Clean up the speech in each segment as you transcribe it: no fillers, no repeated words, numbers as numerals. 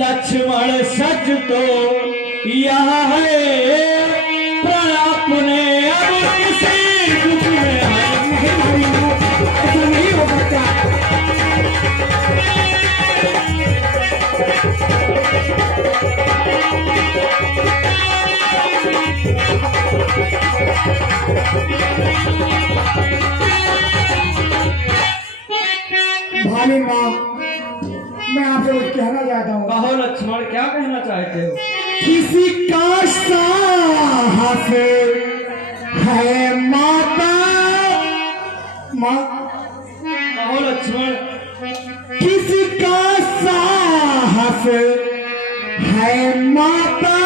लक्ष्मण सच तो यह है प्राण अपने अब किसी दुख में ऐसा नहीं हो सकता। भाली माँ, मैं आपसे कुछ कहना चाहता हूँ। कहो लक्ष्मण, क्या कहना चाहते हो? किसी का साहस है माता माँ। कहो लक्ष्मण। किसी का साहस है माता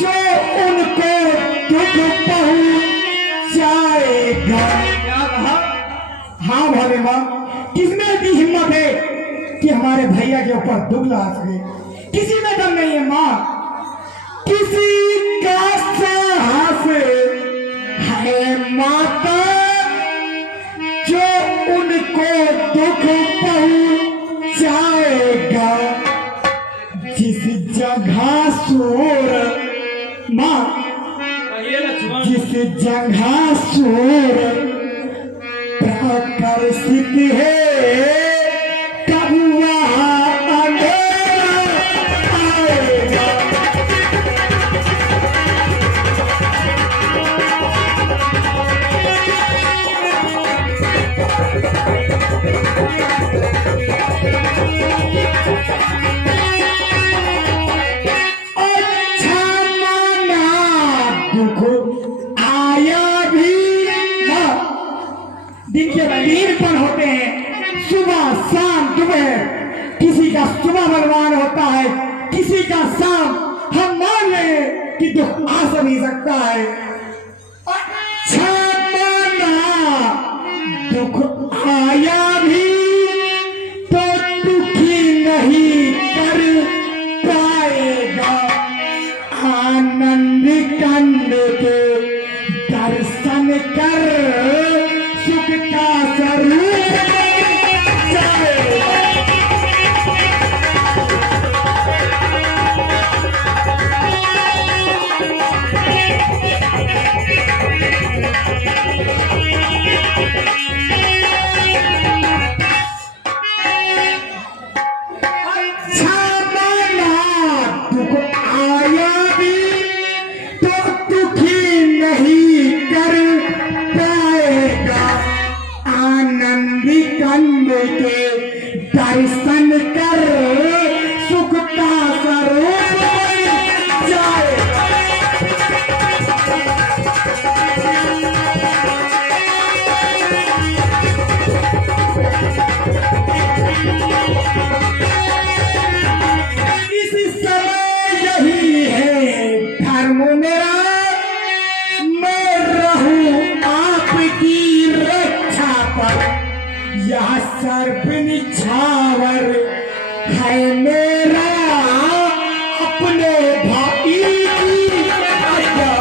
जो उनको दुख पहुंचाएगा। क्या कहा? हाँ भाले माँ, किसमें इतनी हिम्मत है कि हमारे भैया के ऊपर दुख ला सके? किसी में दम नहीं है माँ। किसी का साहस है माता जो उनको दुख पहुंचाएगा। जिस जगह सूर माँ, कहिए लक्ष्मण। जिस जगह सूर प्रकर्षित है दिन के 3 पल होते हैं, सुबह शाम दोपहर। किसी का सुबह बलवान होता है, किसी का शाम। हम मान लें कि दुख आ नहीं सकता है। अच्छा माना दुख आया भी तो दुखी नहीं कर पाएगा। आनंद कंद के दर्शन कर सुख का स्वरूप जाएगा। अच्छा माना दुख आया भी तो दुखी नहीं कर पाएगा। आनंदी कंद के दर्शन कर सुख का स्वरूप जाएगा। इस समय यही है धर्म मेरा, मैं रहूं आपकी रक्षा पर। यह सर्प निछावर है मेरा अपने भाई की आज्ञा।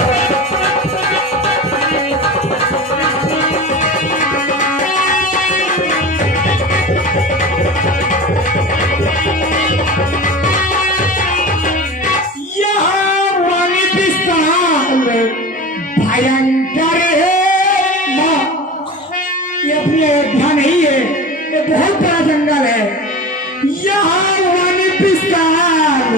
यहाँ वन विशाल भयंकर है माँ। ये अपनी अयोध्या नहीं है, ये बहुत बड़ा जंगल है। यहाँ वन विशाल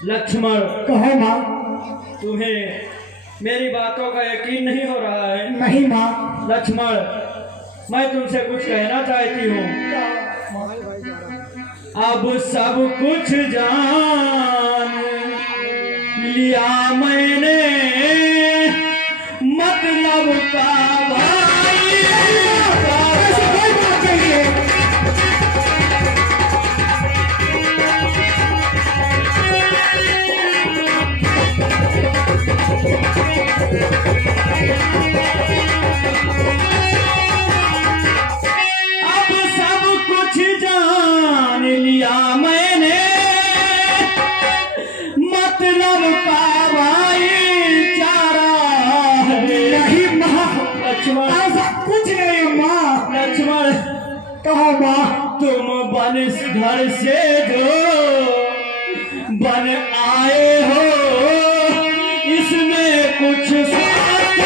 लक्ष्मण, कहो माँ। तुम्हें मेरी बातों का यकीन नहीं हो रहा है? नहीं माँ। लक्ष्मण, मैं तुमसे कुछ कहना चाहती हूँ। अब सब कुछ जान लिया मैंने, मतलब का भाई ऐसी कोई बात नहीं है। अब सब कुछ जान लिया मैंने, मतलब का भाईचारा है। नहीं माँ, लक्ष्मण, ऐसा कुछ नहीं है माँ। लक्ष्मण, कहो माँ। तुम बन घर से जो बन आए हो, इसमें कुछ स्वार्थ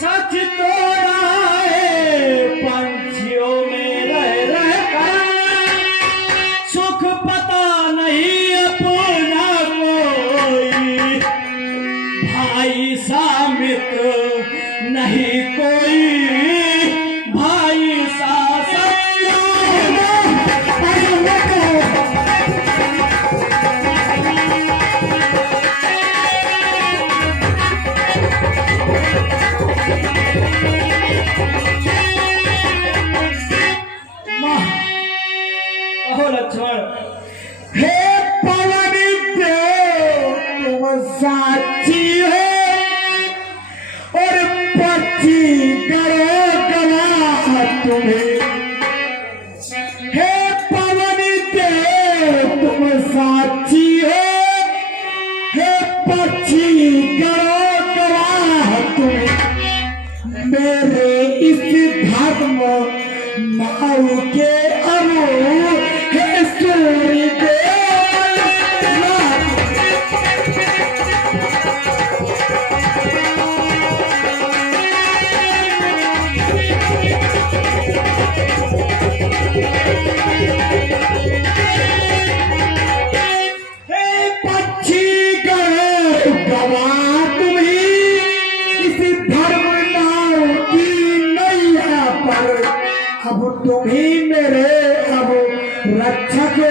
सच तो है, पंछियों में रह कर सुख पता नहीं अपना कोई, भाई सा मित्र नहीं कोई, भाई सा सत्य। ऐसा मत कहो। माँ, कहो लक्ष्मण। हे पवन देव, तुम साक्षी हो और पक्षी करो गवाह तुम्हें। हे पवन देव, तुम साक्षी हो, हे पक्षी करो गवाह तुम्हें। मेरे इस धर्म नाव के अनु हे सूर्य देव। हे पक्षी करो गवाह तुम्हें, इस धर्म नाव की नैया पर अब तुम ही मेरे अब रक्षक हो।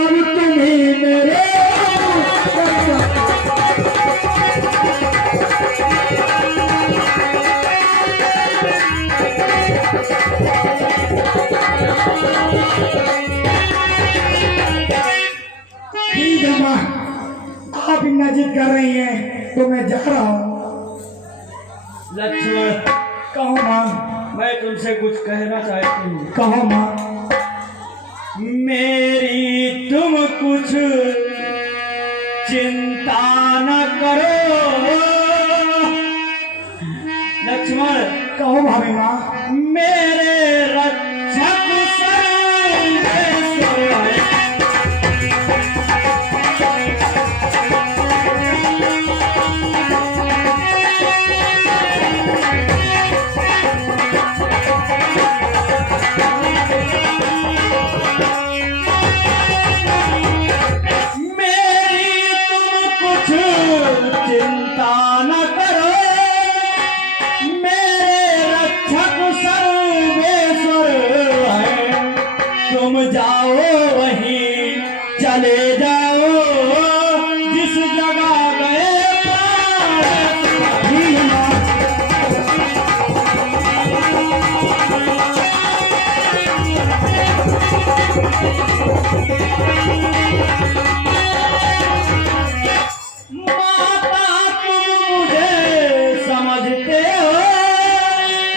अब तुम ही मेरे अब रक्षक। ठीक है माँ, आप इतना जिद कर रही हैं तो मैं जा रहा हूँ। लक्ष्मण, कहो माँ। मैं तुमसे कुछ कहना चाहती हूँ। कहो माँ। मेरी तुम कुछ चिंता न करो। लक्ष्मण, कहो भाभी माँ। मेरे रक्षक सर्वेश्वर है। मेरी तुम कुछ चिंता न करो, मेरे रक्षक सर्वेश्वर है। तुम जाओ वहीं चले जाओ, जिस जगह गए प्राण। ठीक है माँ। माता, तुम मुझे समझते हो।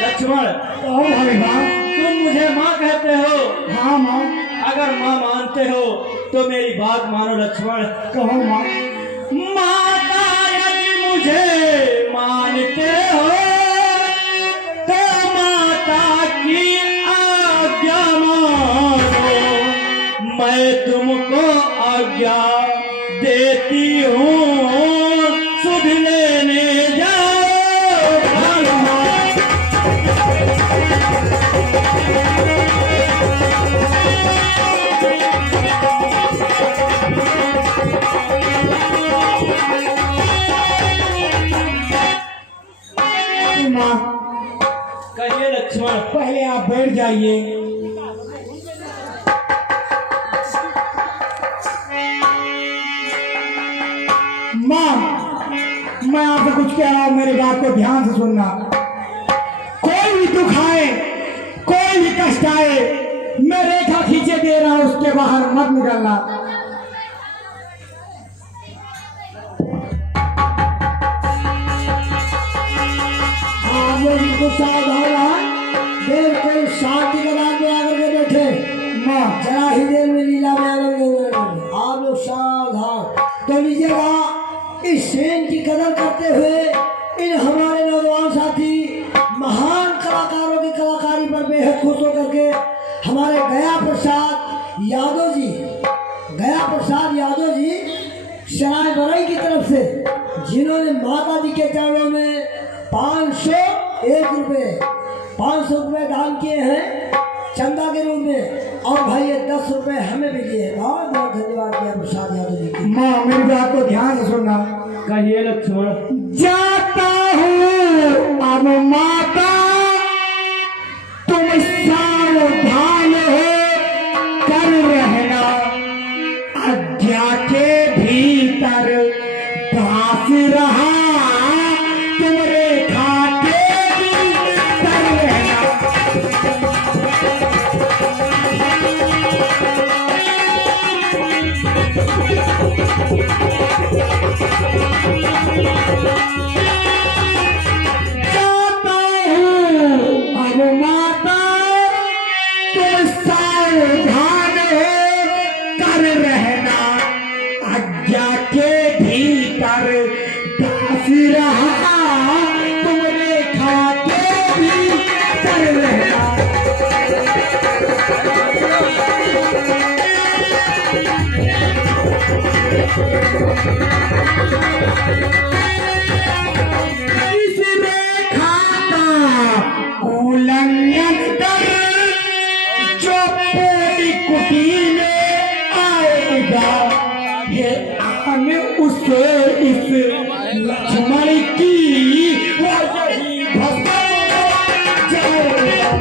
लक्ष्मण, कहो भाभी माँ। तुम मुझे माँ कहते हो। हाँ माँ। अगर माँ मानते हो तो मेरी बात मानो लक्ष्मण। कहो माँ। माता, यदि मुझे मानते हो तो माता की आज्ञा मानो। मैं तुमको आज्ञा भैया देती हूँ सुध लेने जाओ भालमा। माँ कहिए लक्ष्मण। पहले आप बैठ जाइए। माँ मैं आपसे कुछ कह रहा हूँ, मेरी बात को ध्यान से सुनना। कोई भी दुख आए, कोई भी कष्ट आए, मैं रेखा खींचे दे रहा हूँ, उसके बाहर मत निकलना। आप लोग इनको सावधान रहा, देर कोई शांति के बाद में आकर के बैठे। माँ जरा ही देर में लीला में आकर के आप लोग सावधान तो लीजिएगा। इस सेन की कदर करते हुए इन हमारे नौजवान साथी महान कलाकारों की कलाकारी पर बेहद खुश होकर के हमारे गया प्रसाद यादव जी सराय बरई की तरफ से, जिन्होंने माता जी के चरणों में 501 रुपये दान किए हैं चंदा के रूप में, और भाई ये 10 रुपये हमें भी दिए। बहुत बहुत धन्यवाद किया प्रसाद यादव जी की। माँ मेरी बात को ध्यान से सुनना। कहिए लक्ष्मण। जाता हूँ अब माता, तुम सावधान हो कर रहना, आज्ञा के भीतर दास रहा, तुम रेखा के भीतर रहना। जाता हूँ अब माता, तुम सावधान हो कर रहना, आज्ञा के भीतर दास रहा, तुम रेखा के भीतर रहना। इस रेखा का उल्लंघन कर जो पूरी कुटी में आएगा, हे आन उसे इस लक्ष्मण की वही भस्म जाएगा।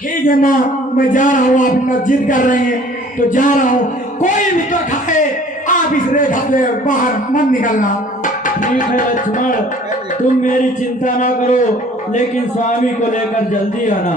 ठीक है माँ, मैं जा रहा हूँ, आप इतना जिद कर रहे हैं तो जा रहा हूँ। कोई भी तो खाए, आप इस रेखा से बाहर मत निकलना। ठीक है लक्ष्मण, तुम मेरी चिंता ना करो, लेकिन स्वामी को लेकर जल्दी आना।